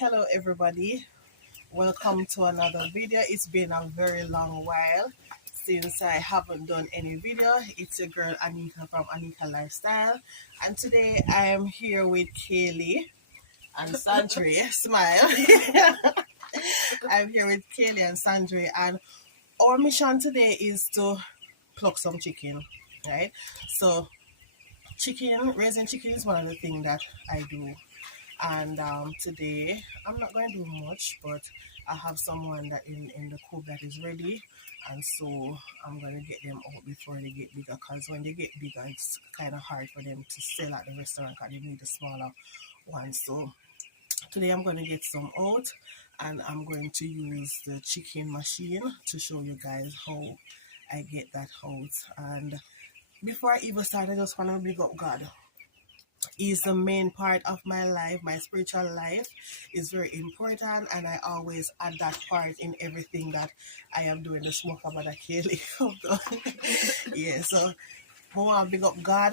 Hello everybody, welcome to another video. It's been a very long while since I haven't done any video. It's your girl Anika from Anika Lifestyle, and today I am here with Kaylee and Sandra. Smile. I'm here with Kaylee and Sandra, and our mission today is to pluck some chicken, right? So raising chicken is one of the things that I do. And today I'm not going to do much, but I have someone that in the coop that is ready, and so I'm going to get them out before they get bigger, because when they get bigger it's kind of hard for them to sell at the restaurant because they need the smaller ones. So today I'm going to get some out, and I'm going to use the chicken machine to show you guys how I get that out. And before I even start, I just want to big up God. Is the main part of my life. My spiritual life is very important, and I always add that part in everything that I am doing. The smoke about a Kaylee. Yeah, so I want to big up God,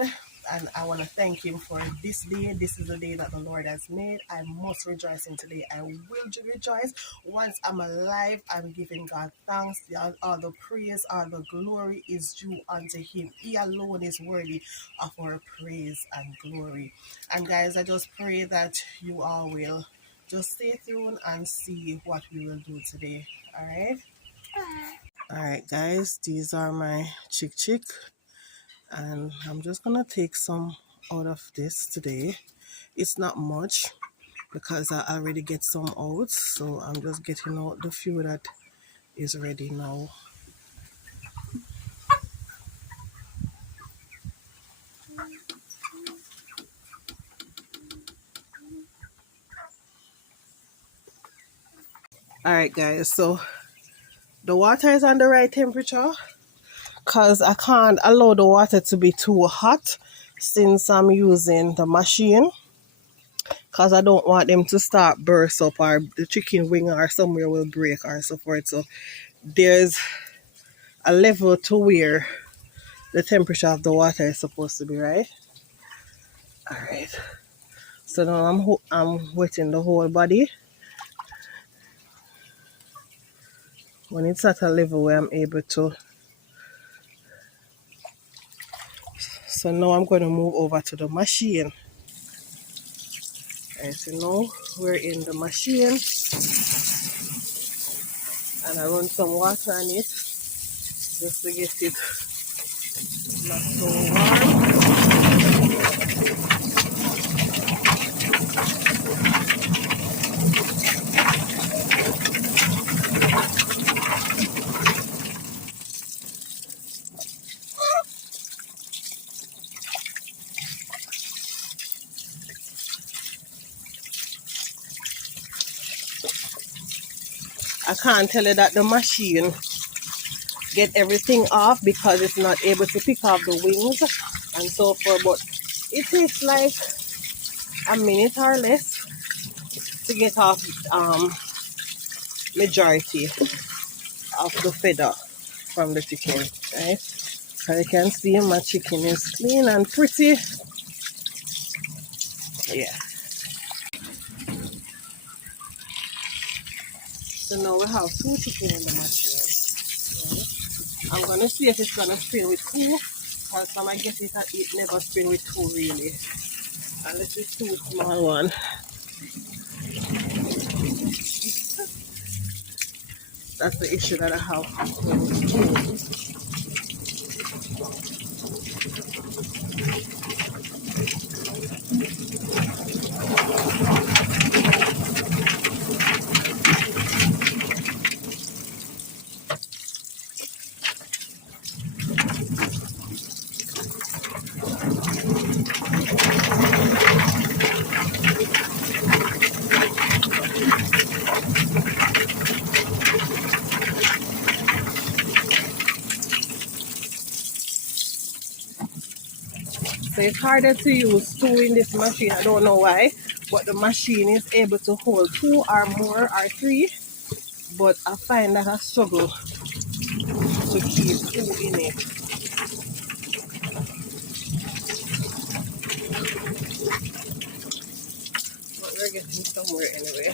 and I want to thank Him for this day. This is the day that the Lord has made. I must rejoice in today. I will rejoice. Once I'm alive, I'm giving God thanks. All the praise, all the glory is due unto Him. He alone is worthy of our praise and glory. And guys, I just pray that you all will just stay tuned and see what we will do today. All right? All right, guys, these are my chick, and I'm just gonna take some out of this today. It's not much because I already get some out, so I'm just getting out the few that is ready now. All right, guys, so the water is on the right temperature because I can't allow the water to be too hot since I'm using the machine, because I don't want them to start burst up or the chicken wing or somewhere will break or so forth. So there's a level to where the temperature of the water is supposed to be, right? All right. So now I'm wetting the whole body. When it's at a level where I'm able to. So now I'm going to move over to the machine. All right, so now we're in the machine, and I run some water on it just to get it not so warm. I can't tell you that the machine get everything off because it's not able to pick off the wings and so forth, but it takes like a minute or less to get off majority of the feather from the chicken, right? So you can see my chicken is clean and pretty. Yeah. So now we have 2 chicken in the machine. Right? I'm gonna see if it's gonna spin with 2, because when I get it, it never spin with 2 really. Unless it's 2 small one. That's the issue that I have with 2. So it's harder to use 2 in this machine. I don't know why, but the machine is able to hold 2 or more or 3. But I find that I struggle to keep 2 in it. But we're getting somewhere anyway.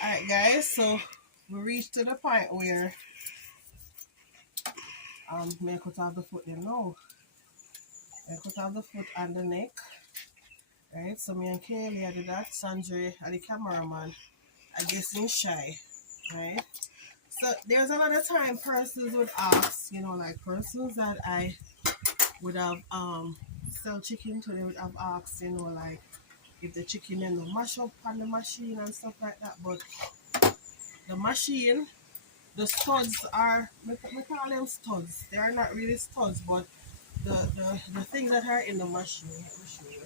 Alright guys, so we reached to the point where may cut off the foot then now. I cut off the foot and the neck. Right, so me and Kaylee I did that. Sandra and the cameraman, I guess he's shy. Right? So there's a lot of time persons would ask, you know, like persons that I would have sell chicken to, they would have asked, you know, like if the chicken then will mash up on the machine and stuff like that. But the machine, the studs are, we call them studs. They are not really studs, but the things that are in the machine, let me show you.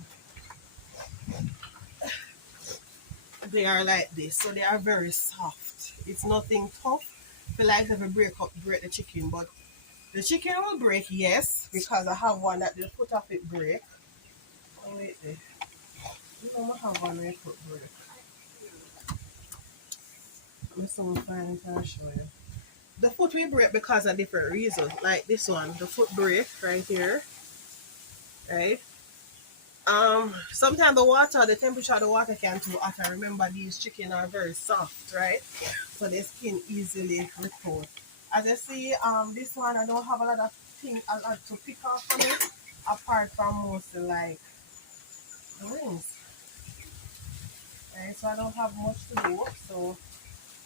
They are like this, so they are very soft. It's nothing tough. Feel like if you break the chicken, but the chicken will break, yes, because I have one that the foot of it break. Oh wait there. You know I have one where the foot break. Let me find it and show you. The foot will break because of different reasons. Like this one, the foot break right here. Right? Sometimes the temperature of the water can too hot. I remember these chicken are very soft, right? So the skin easily report. As you see, this one I don't have a lot of things a lot to pick off on it, apart from mostly like the wings. Right, so I don't have much to do. So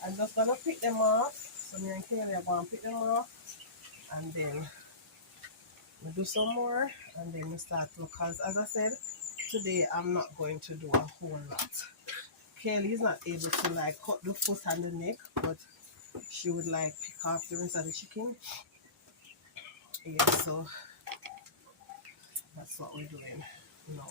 I'm just gonna pick them off. So me and Kaylee are gonna pick them off, and then we do some more, and then we start to. Because as I said, today I'm not going to do a whole lot. Kaylee is not able to like cut the foot and the neck, but she would like pick off the rest of the chicken. Yeah, so that's what we're doing now.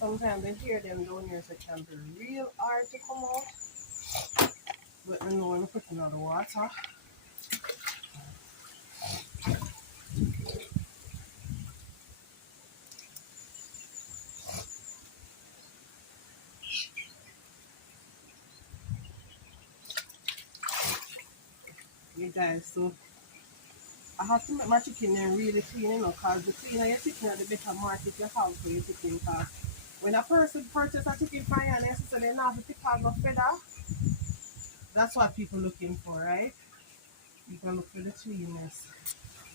Sometimes I hear them down here, so it can be real hard to come out. But I know when I put in the water. Yeah guys, so I have to make my chicken then really clean, you know, because the cleaner your chicken, the better market you have for your chicken. Because when a person purchases a chicken from you and they say they not have to pick out the feather, that's what people looking for, right? You can look for the cleanness.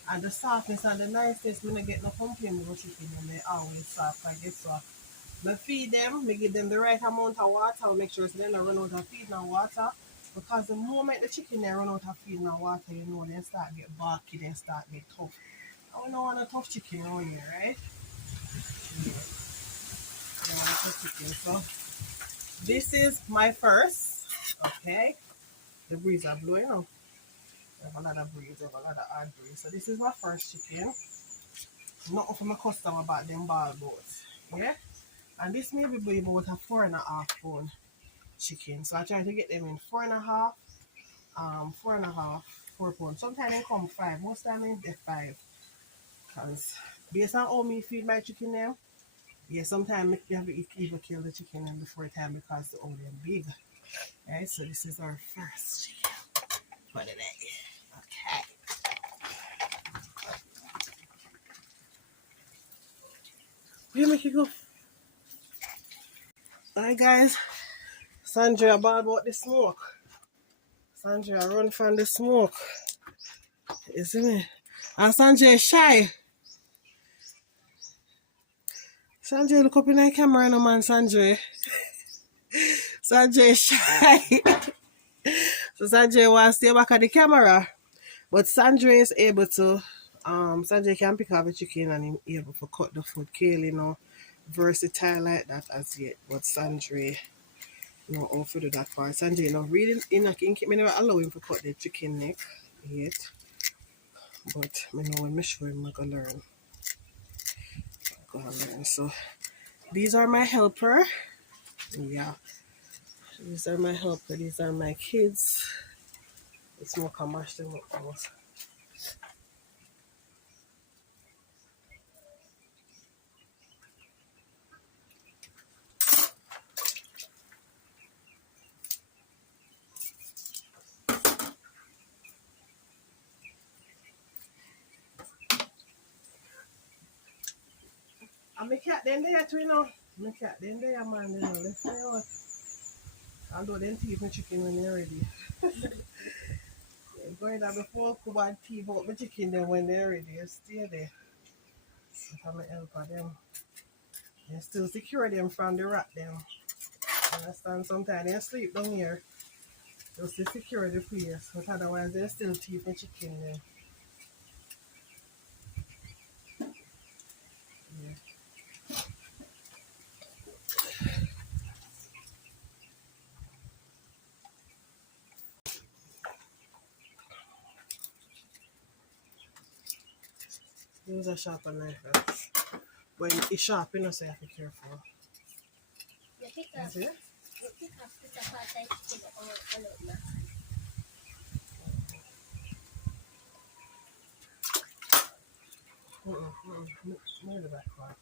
And the softness and the niceness, when I get no complaint about chicken and they always soft. I guess so. I feed them, I give them the right amount of water, make sure so they don't run out of feeding and water. Because the moment the chicken they run out of feeding and water, you know, they start get bulky, they start get tough. And we don't want a tough chicken around here, right? Yeah. We don't want a tough chicken. So this is my first, okay? The breeze are blowing up. We have a lot of breeze, we have a lot of hard breeze. So this is my first chicken. Nothing for my customer about them ball boats. Yeah? And this may be about a 4.5 pound chicken. So I try to get them in 4.5, 4.5, 4 pounds. Sometimes they come 5. Most time they get 5. Because based on how me feed my chicken them, yeah, sometimes you have to even kill the chicken them before time because the only big. Right? So this is our first chicken for the day. Okay. Where make it go? Alright guys, Sandra bad about the smoke. Sandra run from the smoke. You see me? And Sandra is shy. Sandra look up in the camera no man, Sandra. Sandra is shy. So Sandra wants to stay back at the camera. But Sandra is able to Sandra can pick up a chicken and able to cut the food. Kaylee, you know, versatile like that as yet. But Sandra No, how to do that part. Sanjay, no, really, in a king, me never allow him to cut the chicken neck yet. But me know when me show him, I go learn. Go learn. So these are my helper. Yeah, these are my helper. These are my kids. It's more can mash them up now. And my cat then there too, you know. My cat then there, man, you know. Let's say out. Although them teeth my chicken when they're ready. Going there before I could teeth out my chicken then when they're ready. You stay there. So I'm a helper them. You still secure them from the rat them. Understand? Sometimes they sleep down here. Just to secure the place. But otherwise they still teeth my chicken then. Yeah. Use a sharper knife. When it's sharp, you know, so you have to be careful. See? Move the back part.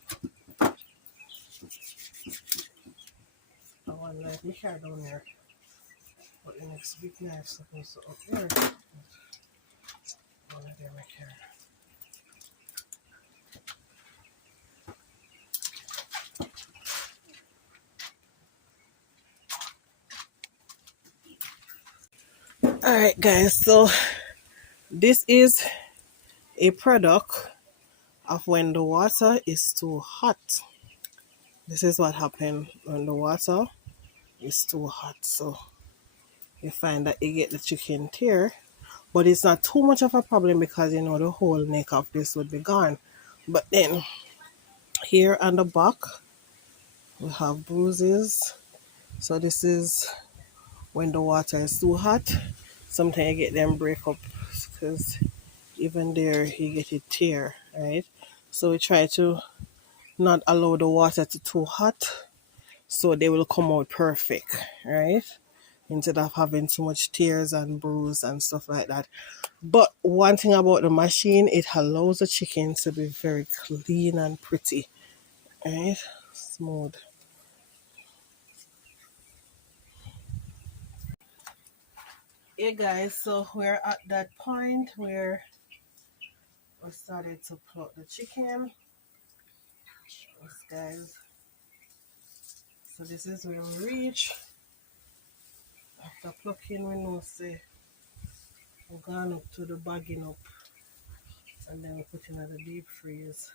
I want knife, me carry down there. But the next big knife supposed to up there. I want to get my carry. Alright guys, so this is a product of when the water is too hot. This is what happens when the water is too hot. So you find that you get the chicken tear, but it's not too much of a problem because you know the whole neck of this would be gone. But then here on the back we have bruises. So this is when the water is too hot. Sometimes you get them break up because even there you get it tear, right? So we try to not allow the water to too hot so they will come out perfect, right? Instead of having too much tears and bruise and stuff like that. But one thing about the machine, it allows the chicken to be very clean and pretty, right? Smooth. Hey guys, so we're at that point where we started to pluck the chicken. Yes, guys. So this is where we reach. After plucking, we know say we're gone up to the bagging up, and then we put in the deep freeze.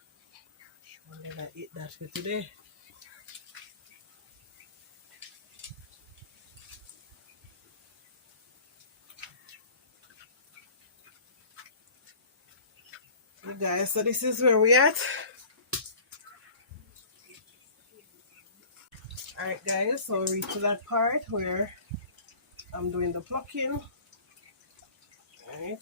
And then I eat that for today. Hey guys, so this is where we at. Alright guys, so we reach to that part where I'm doing the plucking. Alright.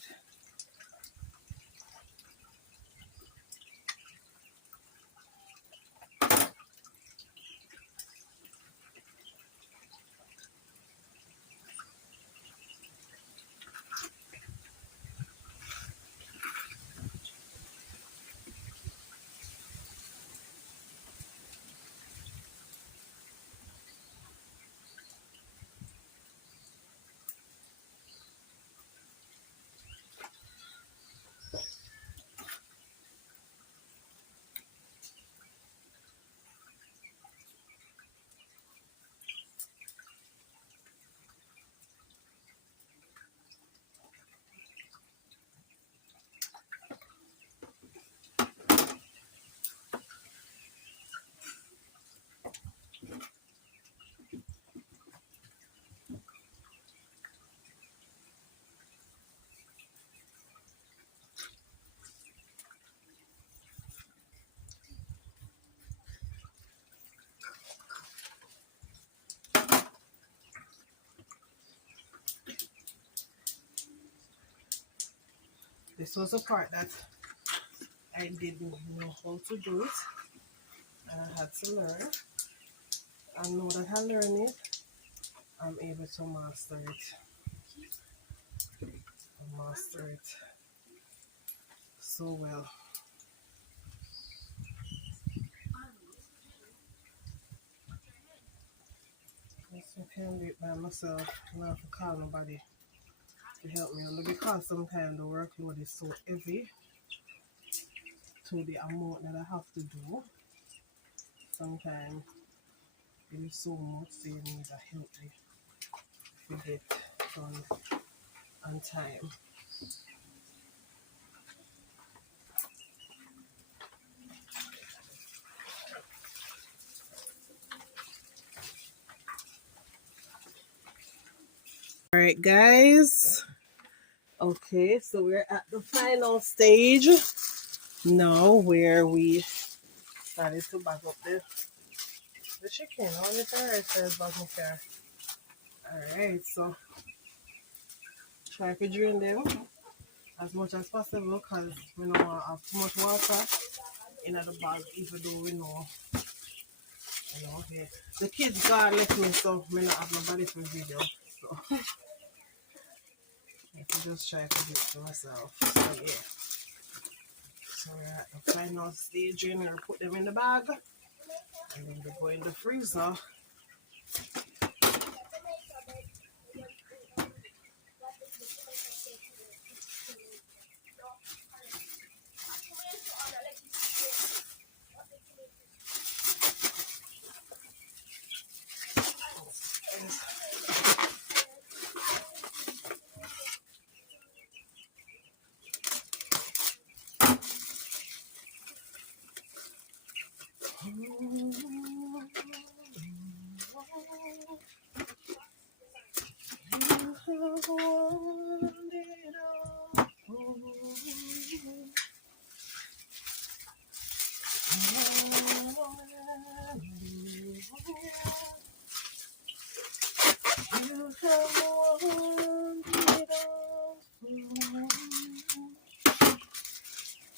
This was a part that I didn't know how to do it, and I had to learn. And now that I learn it, I'm able to master it. Master it so well. Yes, I can do it by myself. I don't have to call nobody to help me. Only because sometimes the workload is so heavy to the amount that I have to do. Sometimes it is so much they need to help me to get done on time. Alright guys. Okay, so we're at the final stage now where we started to bag up the chicken. I wonder if I says bag up there. Alright, so try to drain them as much as possible because we don't want to have too much water in the bag, even though we know, yeah. The kids gone left me, so we not have nobody for video. So I can just try to do it to myself. So yeah. So we're at the final stage and we'll put them in the bag and then they go in the freezer.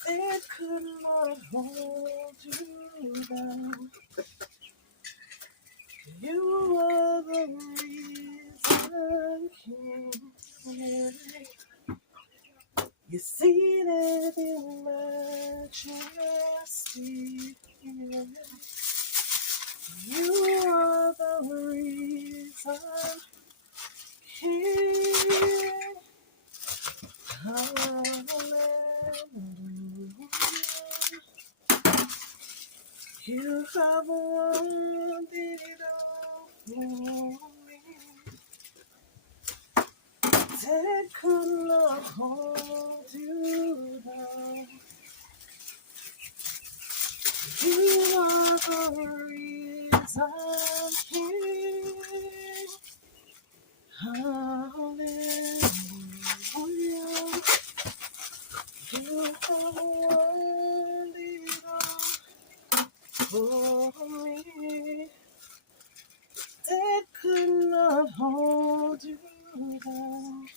It could not hold you down. You are the reason, King. You're seated in majesty. You are the reason, King. Hallelujah. You have won it all for me. Death could not hold you down. You are the reason here. Hallelujah. You have won it all for me. They could not hold you down.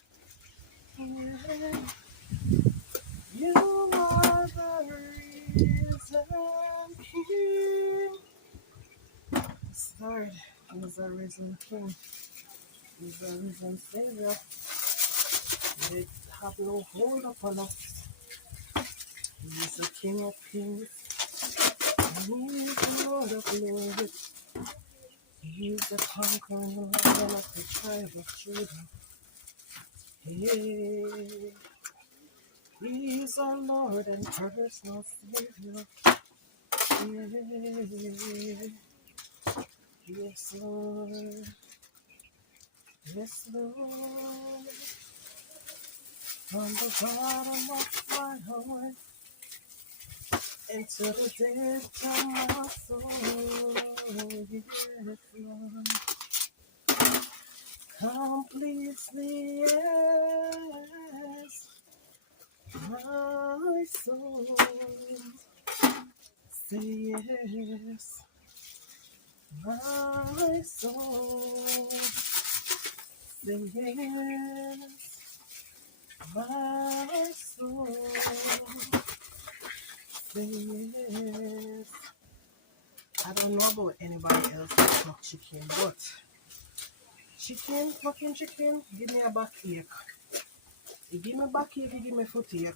You are the reason King. Lord, He's the risen King. He's the risen Savior. They have no hold upon us. He's the King of Kings. He's the Lord of Lords. He's the conquering Lion of the tribe of Judah. Hey, He's our Lord and personal Savior. Hey, yes, Lord. Yes, Lord. From the bottom of my heart into the depths of my soul. Yes, Lord. Completely, yes. My soul, say yes. My soul, say yes. My soul says, I don't know about anybody else that pluck chicken, but chicken, plucking chicken, give me a backache. You give me backache, you give me footache.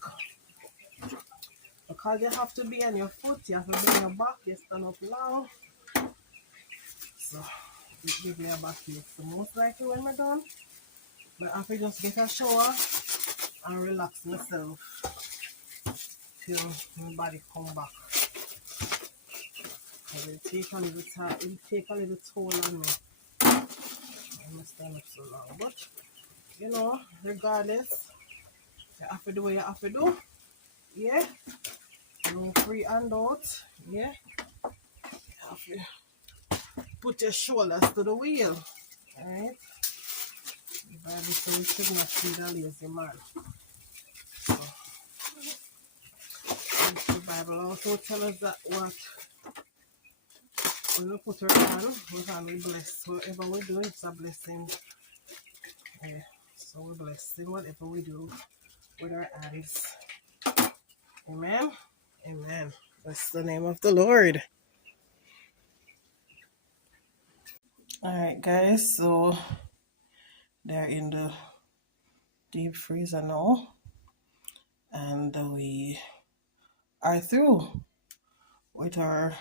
Because you have to be on your foot, you have to be on your back, you stand up long. So it give me a backache. So most likely when we're done, I have to just get a shower and relax myself till my body come back. It will take a little time, it will take a little toll on me. I must stand up so long. But you know, regardless, you have to do what you have to do. Yeah. No free handouts. Yeah. You have to put your shoulders to the wheel. Alright. The Bible says we should not feed a lazy man. So the Bible also tells us that what when we put our hand, we can be blessed. Whatever we do, it's a blessing. Yeah. So we're blessed in whatever we do with our hands. Amen. Amen. That's the name of the Lord. Alright guys, so they're in the deep freezer now and we are through with our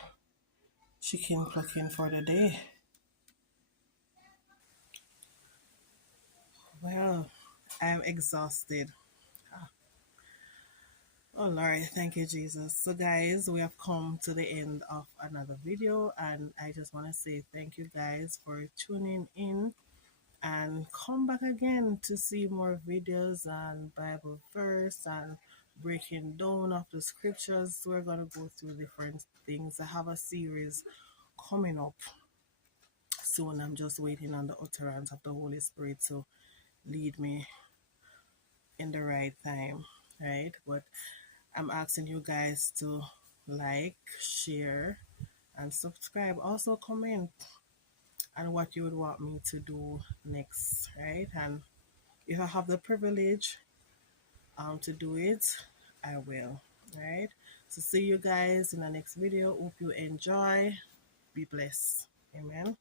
chicken plucking for the day. Well, I'm exhausted. Oh Lord, thank you Jesus. So guys, we have come to the end of another video and I just want to say thank you guys for tuning in and come back again to see more videos and Bible verse and breaking down of the scriptures. We're going to go through different things. I have a series coming up soon. I'm just waiting on the utterance of the Holy Spirit to lead me in the right time, right? But I'm asking you guys to like, share, and subscribe. Also comment on what you would want me to do next, right? And if I have the privilege to do it, I will, right? So see you guys in the next video. Hope you enjoy. Be blessed. Amen.